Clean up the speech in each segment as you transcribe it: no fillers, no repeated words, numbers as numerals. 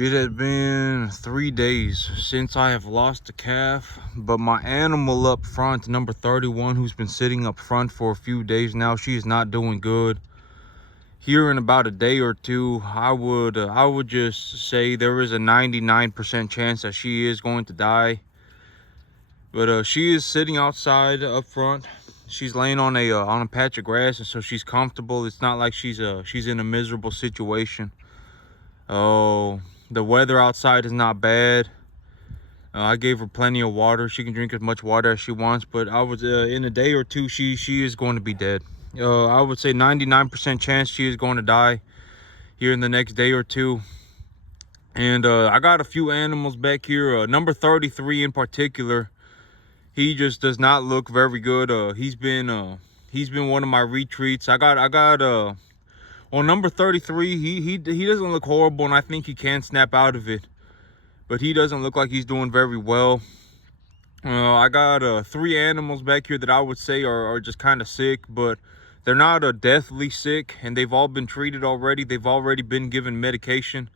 It has been 3 days since I have lost a calf, but my animal up front, number 31, who's been sitting up front for a few days now, she is not doing good. Here in about a day or two, I would just say there is a 99% chance that she is going to die. But she is sitting outside up front. She's laying on a patch of grass, and so she's comfortable. It's not like she's in a miserable situation. Oh, the weather outside is not bad. I gave her plenty of water. She can drink as much water as she wants, but I was in a day or two, she is going to be dead. I would say 99% chance she is going to die here in the next day or two. And I got a few animals back here. Number 33 in particular, he just does not look very good. He's been one of my retreats. I got on number 33, he doesn't look horrible, and I think he can snap out of it, but he doesn't look like he's doing very well. I got 3 animals back here that I would say are just kind of sick, but they're not deathly sick, and they've all been treated already. They've already been given medication.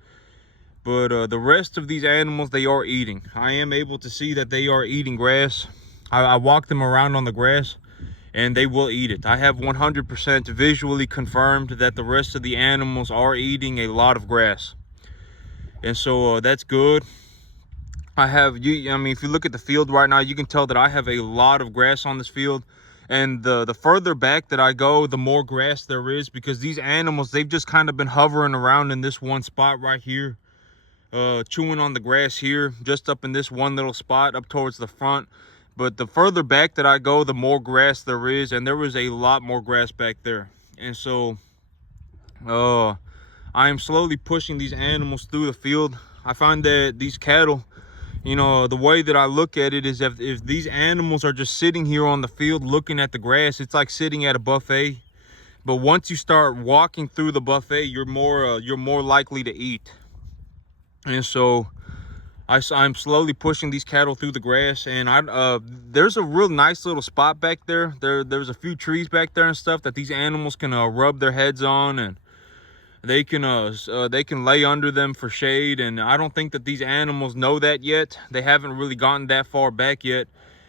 But the rest of these animals, they are eating. I am able to see that they are eating grass. I walk them around on the grass, and they will eat it. I have 100% visually confirmed that the rest of the animals are eating a lot of grass. And so that's good. I mean, if you look at the field right now, you can tell that I have a lot of grass on this field. And the further back that I go, the more grass there is, because these animals, they've just kind of been hovering around in this one spot right here, chewing on the grass here, just up in this one little spot up towards the front. But the further back that I go, the more grass there is, and there is a lot more grass back there. And so I am slowly pushing these animals through the field. I find that these cattle, you know, the way that I look at it is if these animals are just sitting here on the field looking at the grass, it's like sitting at a buffet. But once you start walking through the buffet, you're more likely to eat. And so I'm slowly pushing these cattle through the grass, and there's a real nice little spot back there. There's a few trees back there and stuff that these animals can rub their heads on, and they can lay under them for shade. And I don't think that these animals know that yet. They haven't really gotten that far back yet.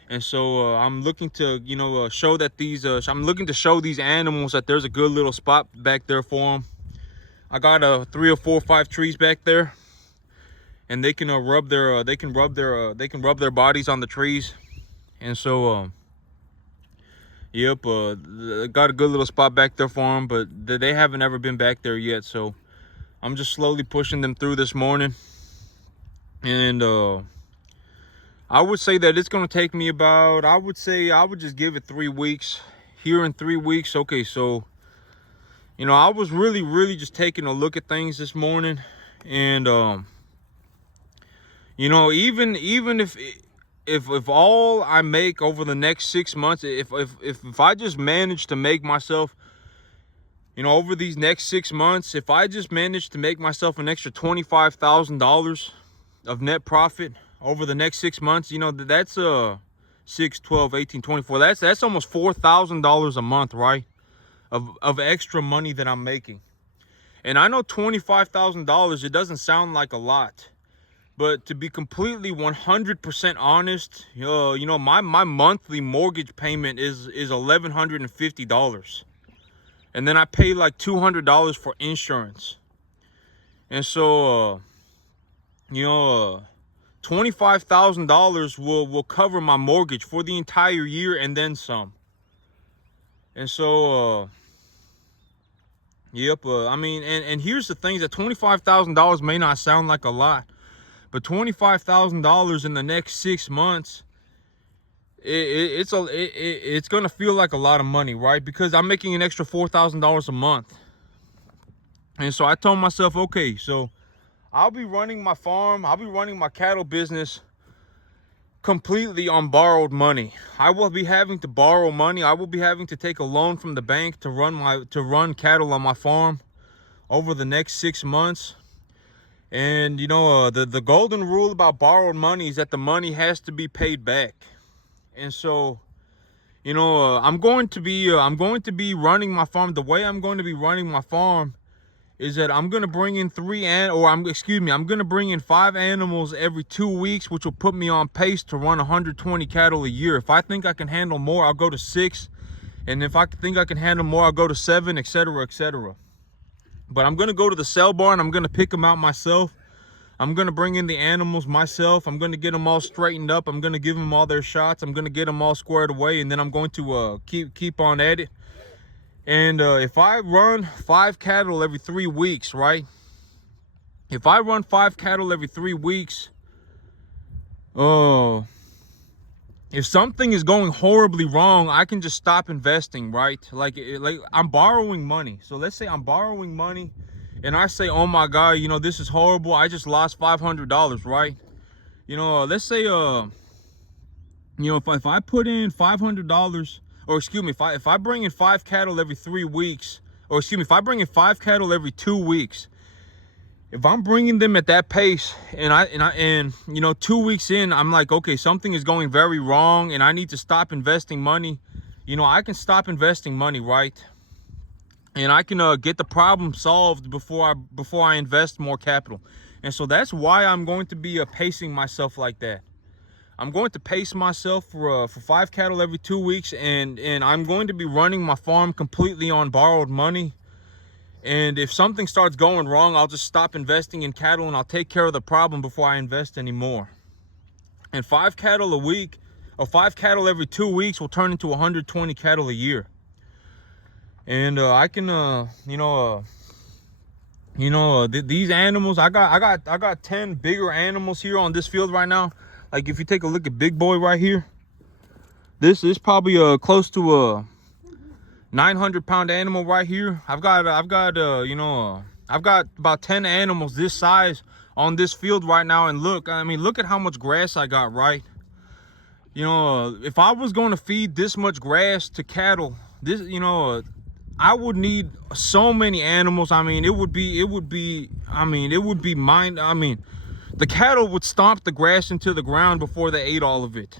And so I'm looking to show that I'm looking to show these animals that there's a good little spot back there for them. I got 3 or 4 or 5 trees back there, and they can rub their bodies on the trees. And so yep, got a good little spot back there for them, but they haven't ever been back there yet. So I'm just slowly pushing them through this morning. And I would say that it's going to take me about, I would just give it 3 weeks. Here in 3 weeks. Okay, so I was really just taking a look at things this morning, and even if all I make over the next 6 months, if I just manage to make myself, over these next 6 months, if I just manage to make myself an extra $25,000 of net profit over the next 6 months, that's 6, 12, 18, 24. That's almost $4,000 a month, right? Of extra money that I'm making. And I know $25,000, it doesn't sound like a lot. But to be completely 100% honest, my monthly mortgage payment is $1,150, and then I pay like $200 for insurance. And so, $25,000 will cover my mortgage for the entire year and then some. And so, yep. I mean, and here's the thing: that $25,000 may not sound like a lot. But $25,000 in the next 6 months, it's gonna feel like a lot of money, right? Because I'm making an extra $4,000 a month. And so I told myself, okay, so I'll be running my farm, I'll be running my cattle business completely on borrowed money. I will be having to borrow money. I will be having to take a loan from the bank to run cattle on my farm over the next 6 months. And the golden rule about borrowed money is that the money has to be paid back. And so I'm going to be running my farm. The way I'm going to be running my farm is that I'm gonna bring in I'm gonna bring in 5 animals every 2 weeks, which will put me on pace to run 120 cattle a year. If I think I can handle more, I'll go to 6, and if I think I can handle more, I'll go to 7, etc., etc. But I'm gonna go to the sale barn. I'm gonna pick them out myself. I'm gonna bring in the animals myself. I'm gonna get them all straightened up. I'm gonna give them all their shots. I'm gonna get them all squared away, and then I'm going to keep on at it. And if I run 5 cattle every 3 weeks, right? If I run 5 cattle every 3 weeks, if something is going horribly wrong, I can just stop investing, right? Like I'm borrowing money. So let's say I'm borrowing money, and I say, oh my God, you know, this is horrible. I just lost $500, right? You know, let's say, you know, if I put in $500, or excuse me, if I bring in 5 cattle every 3 weeks, or excuse me, if I bring in 5 cattle every 2 weeks, if I'm bringing them at that pace, and you know, 2 weeks in, I'm like, okay, something is going very wrong, and I need to stop investing money. You know, I can stop investing money, right? And I can get the problem solved before I invest more capital. And so that's why I'm going to be pacing myself like that. I'm going to pace myself for 5 cattle every 2 weeks, and I'm going to be running my farm completely on borrowed money. And if something starts going wrong, I'll just stop investing in cattle, and I'll take care of the problem before I invest anymore. And 5 cattle a week, or 5 cattle every 2 weeks, will turn into 120 cattle a year. And I can, these animals, I got 10 bigger animals here on this field right now. Like if you take a look at Big Boy right here, this is probably close to a 900-pound animal right here. I've got about 10 animals this size on this field right now. And look, I mean, look at how much grass I got, right? You know, if I was going to feed this much grass to cattle, I would need so many animals. I mean, the cattle would stomp the grass into the ground before they ate all of it.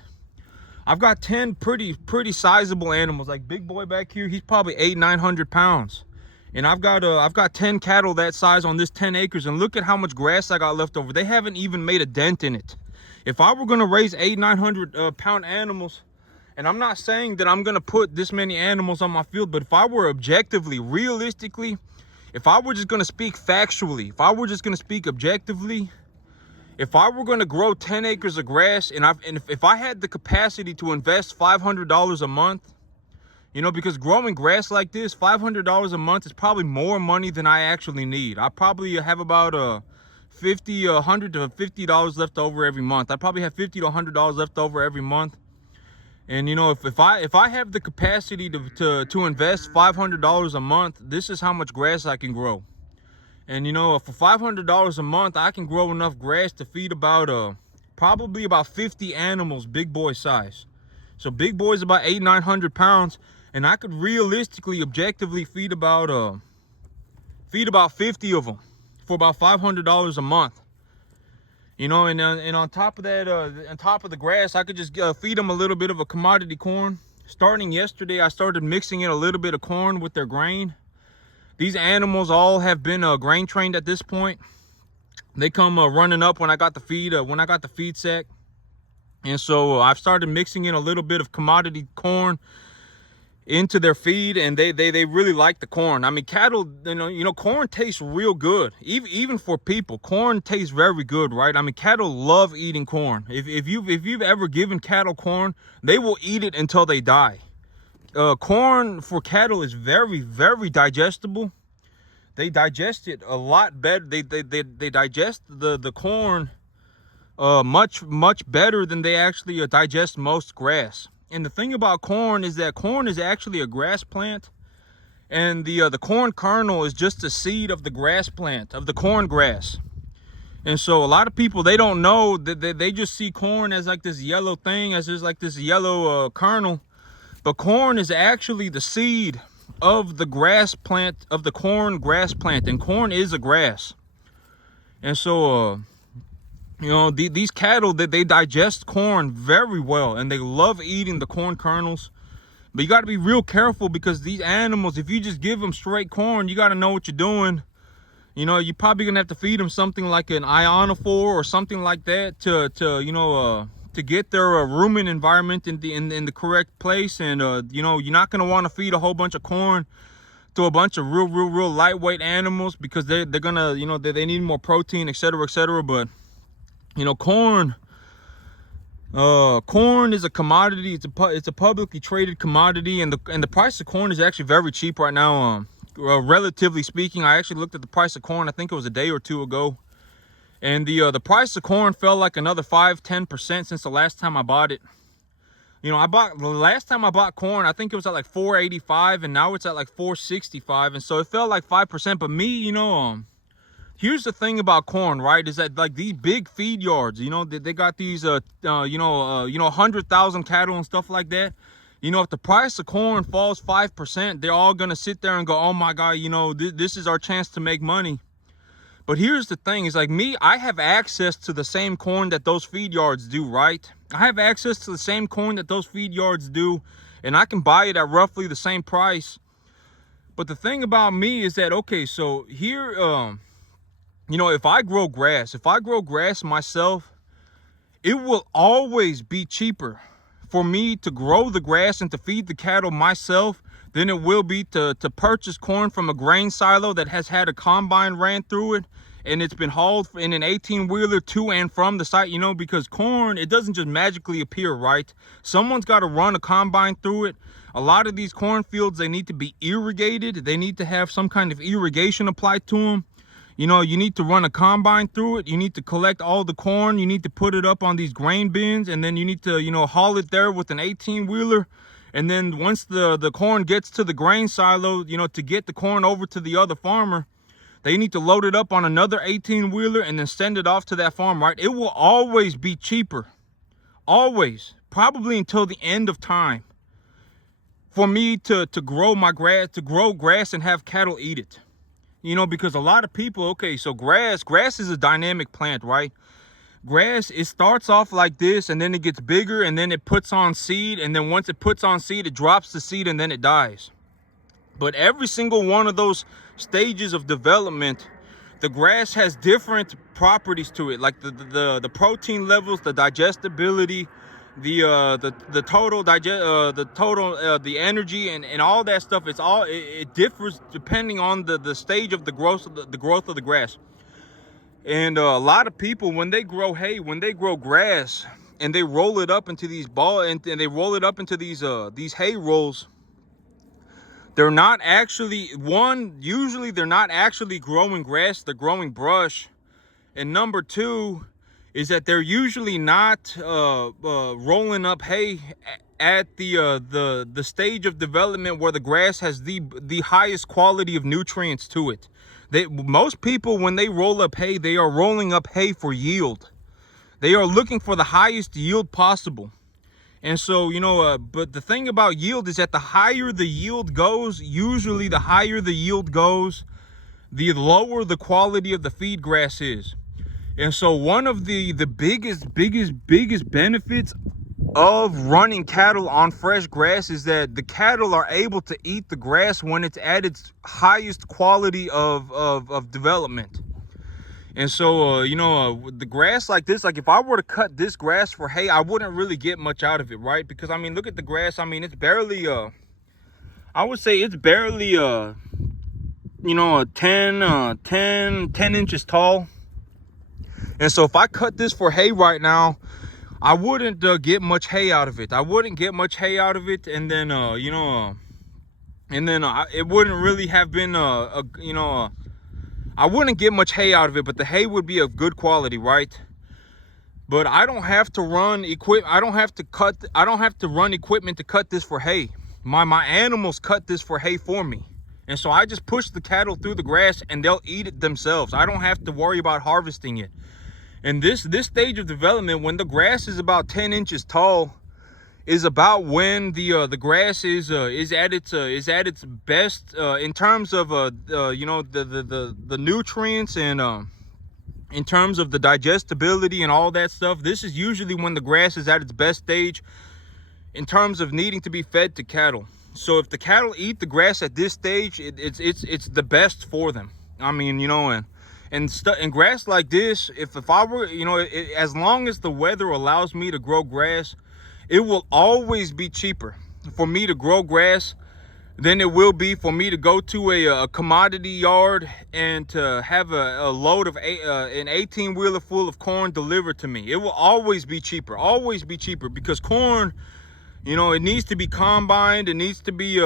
I've got 10 pretty sizable animals. Like Big Boy back here, he's probably 800-900 pounds. And I've got 10 cattle that size on this 10 acres. And look at how much grass I got left over. They haven't even made a dent in it. If I were gonna raise 800-900 pound animals, and I'm not saying that I'm gonna put this many animals on my field, but if I were objectively, realistically, if I were just gonna speak factually, if I were just gonna speak objectively, if I were gonna grow 10 acres of grass, and if I had the capacity to invest $500 a month, you know, because growing grass like this, $500 a month is probably more money than I actually need. I probably have about $100 to $50 left over every month. I probably have $50 to $100 left over every month. And you know, if I have the capacity to invest $500 a month, this is how much grass I can grow. And you know, for $500 a month, I can grow enough grass to feed about probably about 50 animals, Big Boy size. So Big Boy's about 800-900 pounds, and I could realistically, objectively feed about 50 of them for about $500 a month. You know, and on top of that, on top of the grass, I could just feed them a little bit of a commodity corn. Starting yesterday, I started mixing in a little bit of corn with their grain. These animals all have been grain trained at this point. They come running up when I got the feed sack. And so I've started mixing in a little bit of commodity corn into their feed, and they really like the corn. I mean, cattle, you know, corn tastes real good. Even for people, corn tastes very good, right? I mean, cattle love eating corn. If you've ever given cattle corn, they will eat it until they die. Corn for cattle is very, very digestible. They digest it a lot better. They digest the corn much better than they actually digest most grass. And the thing about corn is that corn is actually a grass plant, and the corn kernel is just a seed of the grass plant, of the corn grass. And so a lot of people, they don't know that they just see corn as like this yellow thing, as just like this yellow kernel. But corn is actually the seed of the grass plant, of the corn grass plant, and corn is a grass. And so you know, these cattle, that they digest corn very well, and they love eating the corn kernels. But you got to be real careful, because these animals, if you just give them straight corn, you got to know what you're doing. You know, you're probably gonna have to feed them something like an ionophore or something like that to get their rumen environment in the correct place. And you know, you're not gonna want to feed a whole bunch of corn to a bunch of real lightweight animals, because they're gonna, you know, they need more protein, etc, etc. But you know, corn is a commodity. It's a publicly traded commodity, and the price of corn is actually very cheap right now. Relatively speaking, I actually looked at the price of corn, I think it was a day or two ago, and the price of corn fell like another 5-10% since the last time I bought it. You know, the last time I bought corn, I think it was at like 485, and now it's at like 465, and so it fell like 5%. But me, you know, here's the thing about corn, right? Is that like these big feed yards, you know, they got these 100,000 cattle and stuff like that. You know, if the price of corn falls 5%, they're all gonna sit there and go, oh my God, you know, this is our chance to make money. But here's the thing, is like me, I have access to the same corn that those feed yards do, right? I have access to the same corn that those feed yards do, and I can buy it at roughly the same price. But the thing about me is that, okay, so here, you know, if I grow grass myself, it will always be cheaper for me to grow the grass and to feed the cattle myself than it will be to purchase corn from a grain silo that has had a combine ran through it and it's been hauled in an 18-wheeler to and from the site, you know, because corn, it doesn't just magically appear, right? Someone's got to run a combine through it. A lot of these cornfields, they need to be irrigated. They need to have some kind of irrigation applied to them. You know, you need to run a combine through it. You need to collect all the corn. You need to put it up on these grain bins, and then you need to, you know, haul it there with an 18-wheeler. And then once the corn gets to the grain silo, you know, to get the corn over to the other farmer, they need to load it up on another 18-wheeler and then send it off to that farm, right? It will always be cheaper, always, probably until the end of time, for me to grow my grass, to grow grass and have cattle eat it. You know, because a lot of people, okay, so grass is a dynamic plant, right? Grass, it starts off like this, and then it gets bigger, and then it puts on seed, and then once it puts on seed, it drops the seed, and then it dies. But every single one of those stages of development, the grass has different properties to it, like the protein levels, the digestibility, the energy and all that stuff. It differs depending on the stage of the growth of the grass. And a lot of people, when they grow grass and they roll it up into these they roll it up into these hay rolls, they're not actually, usually they're not actually growing grass, they're growing brush. And number two is that they're usually not rolling up hay at the stage of development where the grass has the highest quality of nutrients to it. Most people, when they roll up hay, they are rolling up hay for yield. They are looking for the highest yield possible. And so, you know, but the thing about yield is that the higher the yield goes, usually the higher the yield goes, the lower the quality of the feed grass is. And so one of the biggest benefits of running cattle on fresh grass is that the cattle are able to eat the grass when it's at its highest quality of development. And so, you know, the grass like this, like if I were to cut this grass for hay, I wouldn't really get much out of it, right? Because, I mean, look at the grass. I mean, it's barely, I would say it's barely, you know, 10 inches tall. And so if I cut this for hay right now, I wouldn't get much hay out of it. And then, you know, it wouldn't really have been, you know, I wouldn't get much hay out of it, but the hay would be of good quality, right? But I don't have to run I don't have to run equipment to cut this for hay. My animals cut this for hay for me. And so I just push the cattle through the grass and they'll eat it themselves. I don't have to worry about harvesting it. And this stage of development, when the grass is about 10 inches tall, is about when the grass is at its best in terms of you know, the nutrients and in terms of the digestibility and all that stuff. This is usually when the grass is at its best stage in terms of needing to be fed to cattle. So if the cattle eat the grass at this stage, it's the best for them. I mean, you know, and grass like this, if I were, you know, as long as the weather allows me to grow grass, it will always be cheaper for me to grow grass than it will be for me to go to a commodity yard and to have a load of an 18-wheeler full of corn delivered to me. It will always be cheaper, because corn, you know, it needs to be combined. It needs to be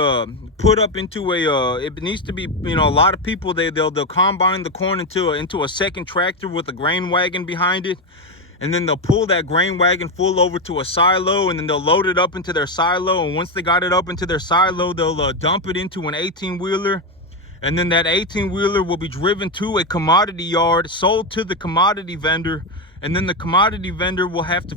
put up into it needs to be, you know, a lot of people, they'll combine the corn into a second tractor with a grain wagon behind it. And then they'll pull that grain wagon full over to a silo, and then they'll load it up into their silo. And once they got it up into their silo, they'll dump it into an 18-wheeler. And then that 18-wheeler will be driven to a commodity yard, sold to the commodity vendor. And then the commodity vendor will have to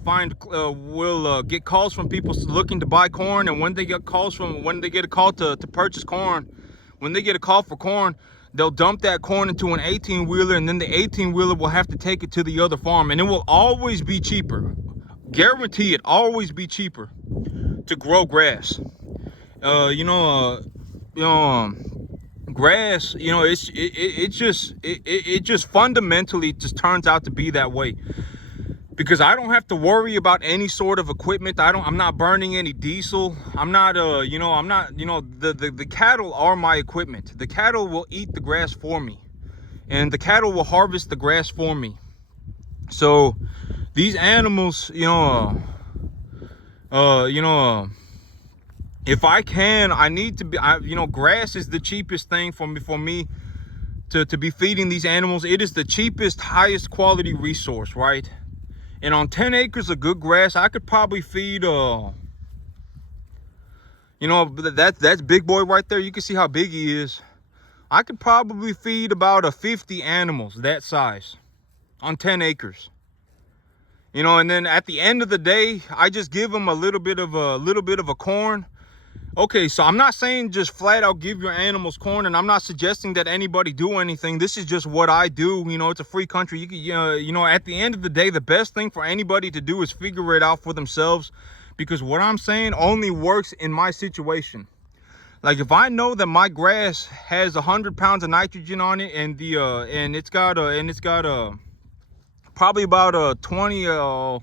get calls from people looking to buy corn. And when they get a call to purchase corn, when they get a call for corn, they'll dump that corn into an 18-wheeler, and then the 18-wheeler will have to take it to the other farm. And it will always be cheaper. Guarantee it, always be cheaper to grow grass. Grass, you know, it just fundamentally just turns out to be that way. Because I don't have to worry about any sort of equipment. I'm not burning any diesel. The cattle are my equipment. The cattle will eat the grass for me, and the cattle will harvest the grass for me. So these animals, if I can, I need to be, grass is the cheapest thing for me to be feeding these animals. It is the cheapest, highest quality resource, right? And on 10 acres of good grass, I could probably feed, that's big boy right there. You can see how big he is. I could probably feed about 50 animals that size on 10 acres. You know, and then at the end of the day, I just give them a little bit of a corn. Okay, so I'm not saying just flat out give your animals corn, and I'm not suggesting that anybody do anything. This is just what I do. You know, it's a free country. You can, at the end of the day, the best thing for anybody to do is figure it out for themselves, because what I'm saying only works in my situation. Like, if I know that my grass has 100 pounds of nitrogen on it, and it's got probably about 20.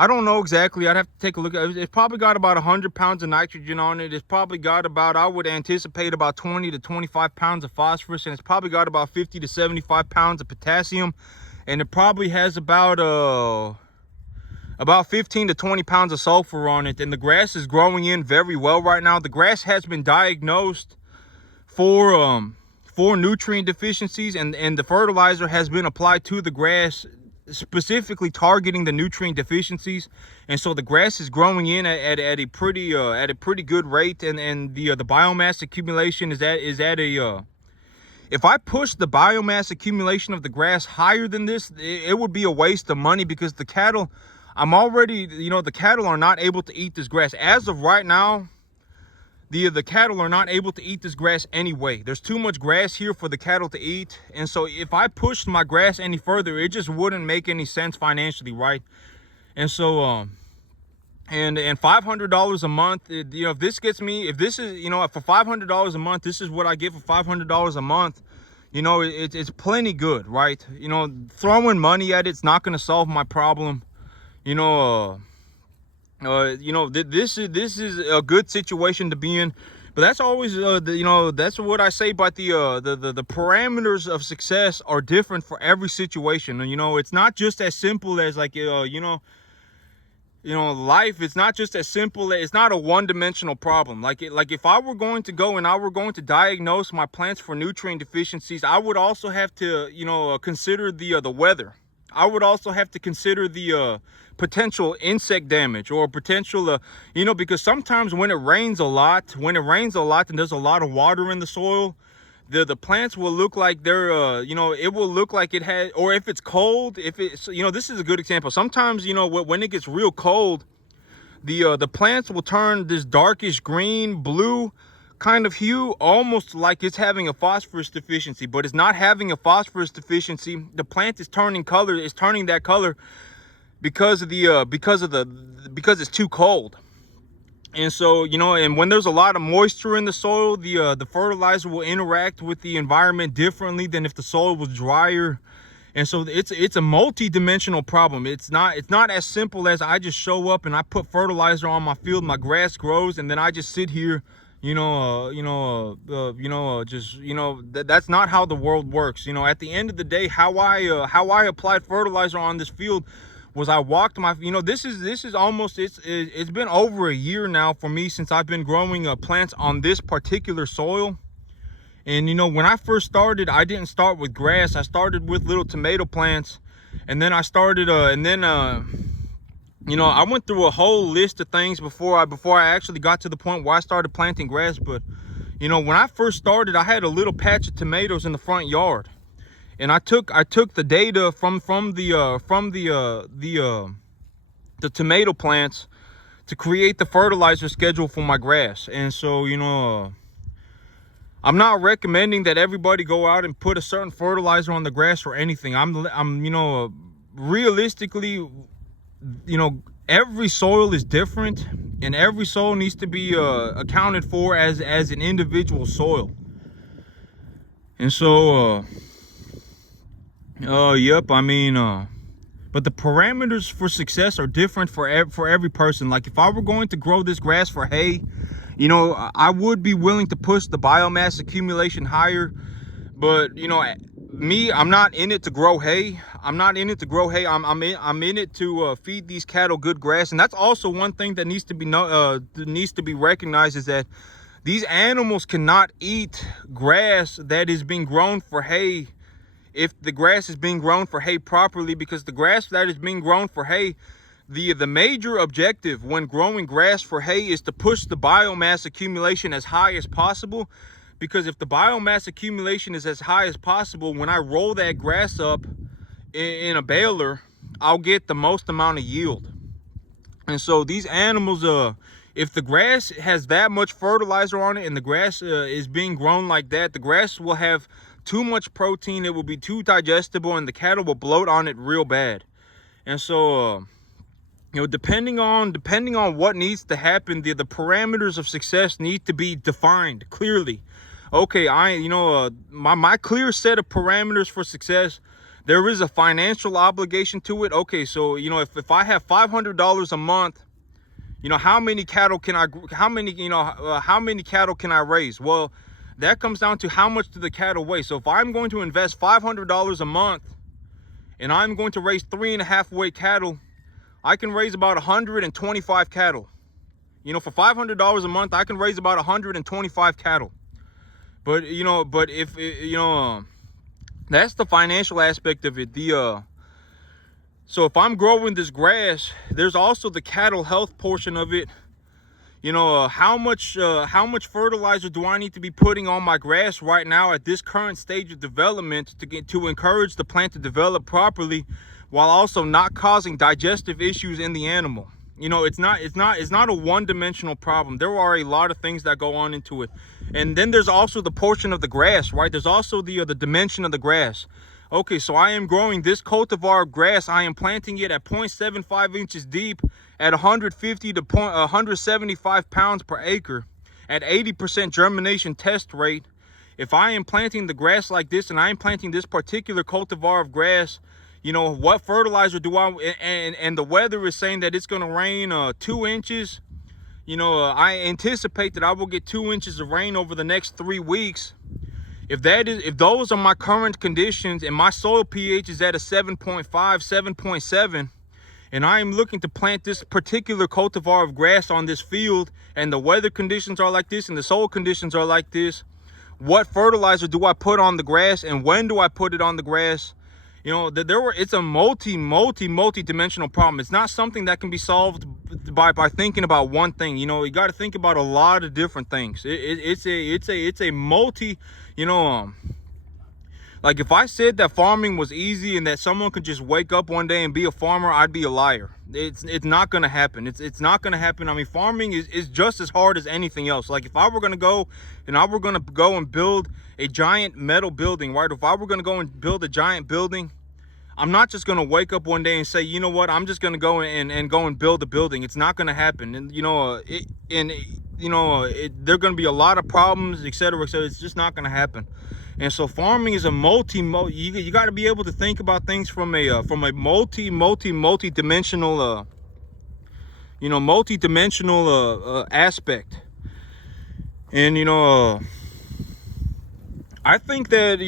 I don't know exactly. I'd have to take a look at it. It's probably got about 100 pounds of nitrogen on it. It's probably got about, I would anticipate, about 20 to 25 pounds of phosphorus. And it's probably got about 50 to 75 pounds of potassium. And it probably has about 15 to 20 pounds of sulfur on it. And the grass is growing in very well right now. The grass has been diagnosed for nutrient deficiencies. And the fertilizer has been applied to the grass, specifically targeting the nutrient deficiencies. And so the grass is growing in at a pretty good rate, and the biomass accumulation is at a if I push the biomass accumulation of the grass higher than this, it would be a waste of money, because the cattle, the cattle are not able to eat this grass as of right now. The cattle are not able to eat this grass anyway. There's too much grass here for the cattle to eat. And so if I pushed my grass any further, it just wouldn't make any sense financially, right? And so, and $500 a month, if this is, for $500 a month, this is what I get for $500 a month. It's plenty good, right? Throwing money at it's not going to solve my problem. This is a good situation to be in, but that's always that's what I say about the parameters of success are different for every situation. And it's not just as simple as like life. It's not just as simple. It's not a one-dimensional problem. Like if I were going to go and I were going to diagnose my plants for nutrient deficiencies, I would also have to consider the weather. I would also have to consider the potential insect damage, or potential, because sometimes when it rains a lot and there's a lot of water in the soil, the plants will look like they're, it will look like it had, or if it's cold, this is a good example. Sometimes, when it gets real cold, the plants will turn this darkish green, blue kind of hue, almost like it's having a phosphorus deficiency, but it's not having a phosphorus deficiency. The plant is turning that color because it's too cold. And so, you know, and when there's a lot of moisture in the soil, the fertilizer will interact with the environment differently than if the soil was drier. And so it's a multi-dimensional problem. It's not as simple as I just show up and I put fertilizer on my field, my grass grows, and then I just sit here, that's not how the world works. You know, at the end of the day, how I applied fertilizer on this field was I walked my, this is almost, it's been over a year now for me since I've been growing plants on this particular soil. And, you know, when I first started, I didn't start with grass. I started with little tomato plants. And then I started, I went through a whole list of things before I actually got to the point where I started planting grass. But, you know, when I first started, I had a little patch of tomatoes in the front yard. And I took the data from the tomato plants to create the fertilizer schedule for my grass. And so, I'm not recommending that everybody go out and put a certain fertilizer on the grass or anything. Realistically, every soil is different, and every soil needs to be accounted for as an individual soil. And so, but the parameters for success are different for every person. Like if I were going to grow this grass for hay, I would be willing to push the biomass accumulation higher. But, I'm not in it to grow hay. I'm in it to feed these cattle good grass. And that's also one thing that needs to be recognized, is that these animals cannot eat grass that is being grown for hay if the grass is being grown for hay properly, because the grass that is being grown for hay, the major objective when growing grass for hay is to push the biomass accumulation as high as possible. Because if the biomass accumulation is as high as possible, when I roll that grass up in a baler, I'll get the most amount of yield. And so these animals, if the grass has that much fertilizer on it and the grass is being grown like that, the grass will have too much protein. It will be too digestible, and the cattle will bloat on it real bad. And so, depending on what needs to happen, the parameters of success need to be defined clearly. Okay, my clear set of parameters for success, there is a financial obligation to it. Okay, so, if I have $500 a month, how many cattle can I raise? Well, that comes down to how much do the cattle weigh. So if I'm going to invest $500 a month and I'm going to raise 3.5 weight cattle, I can raise about 125 cattle. For $500 a month, I can raise about 125 cattle. But, if, that's the financial aspect of it. So if I'm growing this grass, there's also the cattle health portion of it. How much fertilizer do I need to be putting on my grass right now at this current stage of development to encourage the plant to develop properly, while also not causing digestive issues in the animal? It's not a one-dimensional problem. There are a lot of things that go on into it. And then there's also the portion of the grass, right? There's also the dimension of the grass. Okay, so I am growing this cultivar of grass. I am planting it at 0.75 inches deep at 150 to 175 pounds per acre at 80% germination test rate. If I am planting the grass like this, and I am planting this particular cultivar of grass, what fertilizer do I, and the weather is saying that it's going to rain 2 inches. I anticipate that I will get 2 inches of rain over the next 3 weeks. If those are my current conditions and my soil pH is at a 7.5, 7.7, and I am looking to plant this particular cultivar of grass on this field, and the weather conditions are like this and the soil conditions are like this, what fertilizer do I put on the grass, and when do I put it on the grass? It's a multi-dimensional problem. It's not something that can be solved by thinking about one thing. You got to think about a lot of different things. It's a multi, like if I said that farming was easy and that someone could just wake up one day and be a farmer, I'd be a liar. It's not going to happen. It's not going to happen. I mean, farming is just as hard as anything else. Like if I were going to go and build a giant metal building, right? If I were going to go and build a giant building, I'm not just gonna wake up one day and say, you know what, I'm just gonna go and go and build a building. It's not gonna happen. And there are gonna be a lot of problems, etc., etc. It's just not gonna happen. And so farming is a you got to be able to think about things from a multi-dimensional aspect. And I think that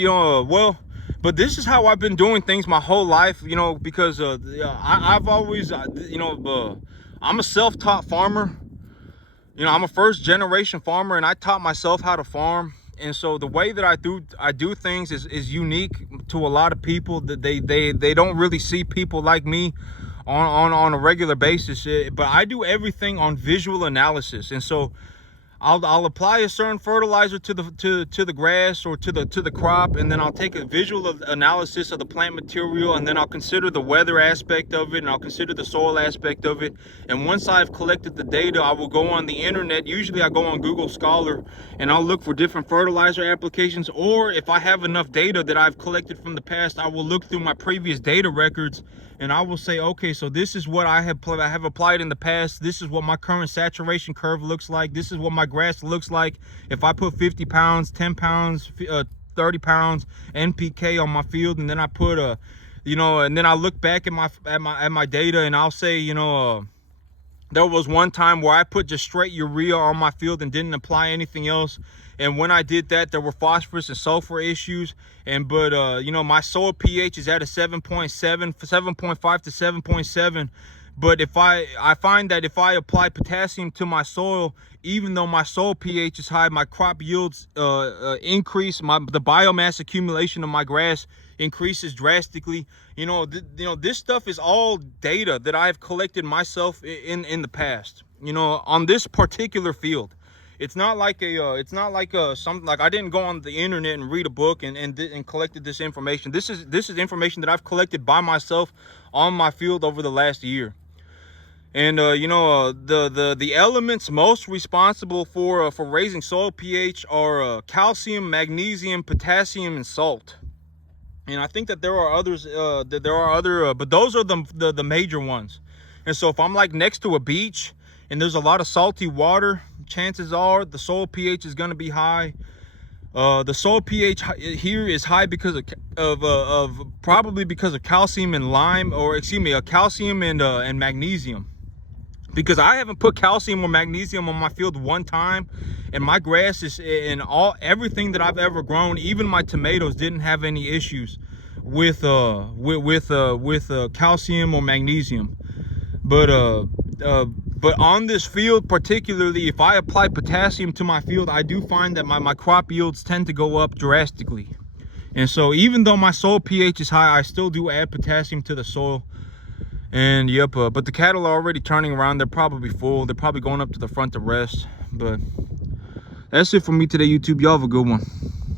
but this is how I've been doing things my whole life, because I've always I'm a self-taught farmer. I'm a first generation farmer, and I taught myself how to farm. And so the way that I do things is unique to a lot of people. That they don't really see people like me on a regular basis. But I do everything on visual analysis. And so I'll apply a certain fertilizer to the grass or to the crop, and then I'll take a visual analysis of the plant material, and then I'll consider the weather aspect of it, and I'll consider the soil aspect of it. And once I've collected the data, I will go on the internet. Usually I go on Google Scholar, and I'll look for different fertilizer applications. Or if I have enough data that I've collected from the past, I will look through my previous data records, and I will say, okay, so this is what I have applied in the past. This is what my current saturation curve looks like. This is what my grass looks like if I put 50 pounds, 10 pounds, 30 pounds NPK on my field. And then I put and then I look back at my data, and I'll say, there was one time where I put just straight urea on my field and didn't apply anything else. And when I did that, there were phosphorus and sulfur issues. But my soil pH is at a 7.5 to 7.7. But if I find that if I apply potassium to my soil, even though my soil pH is high, my crop yields increase. The biomass accumulation of my grass increases drastically. This stuff is all data that I've collected myself in the past. On this particular field. It's not like something like I didn't go on the internet and read a book and collected this information. This is information that I've collected by myself on my field over the last year. And the elements most responsible for raising soil pH are calcium, magnesium, potassium, and salt. And I think that there are others. But those are the major ones. And so if I'm like next to a beach and there's a lot of salty water, chances are the soil pH is going to be high. The soil pH here is high because probably because of calcium and calcium and magnesium. Because I haven't put calcium or magnesium on my field one time, and my grass is everything that I've ever grown, even my tomatoes didn't have any issues with calcium or magnesium. But on this field particularly, if I apply potassium to my field, I do find that my crop yields tend to go up drastically. And so even though my soil pH is high, I still do add potassium to the soil. And but the cattle are already turning around. They're probably full. They're probably going up to the front to rest. But that's it for me today, YouTube. Y'all have a good one.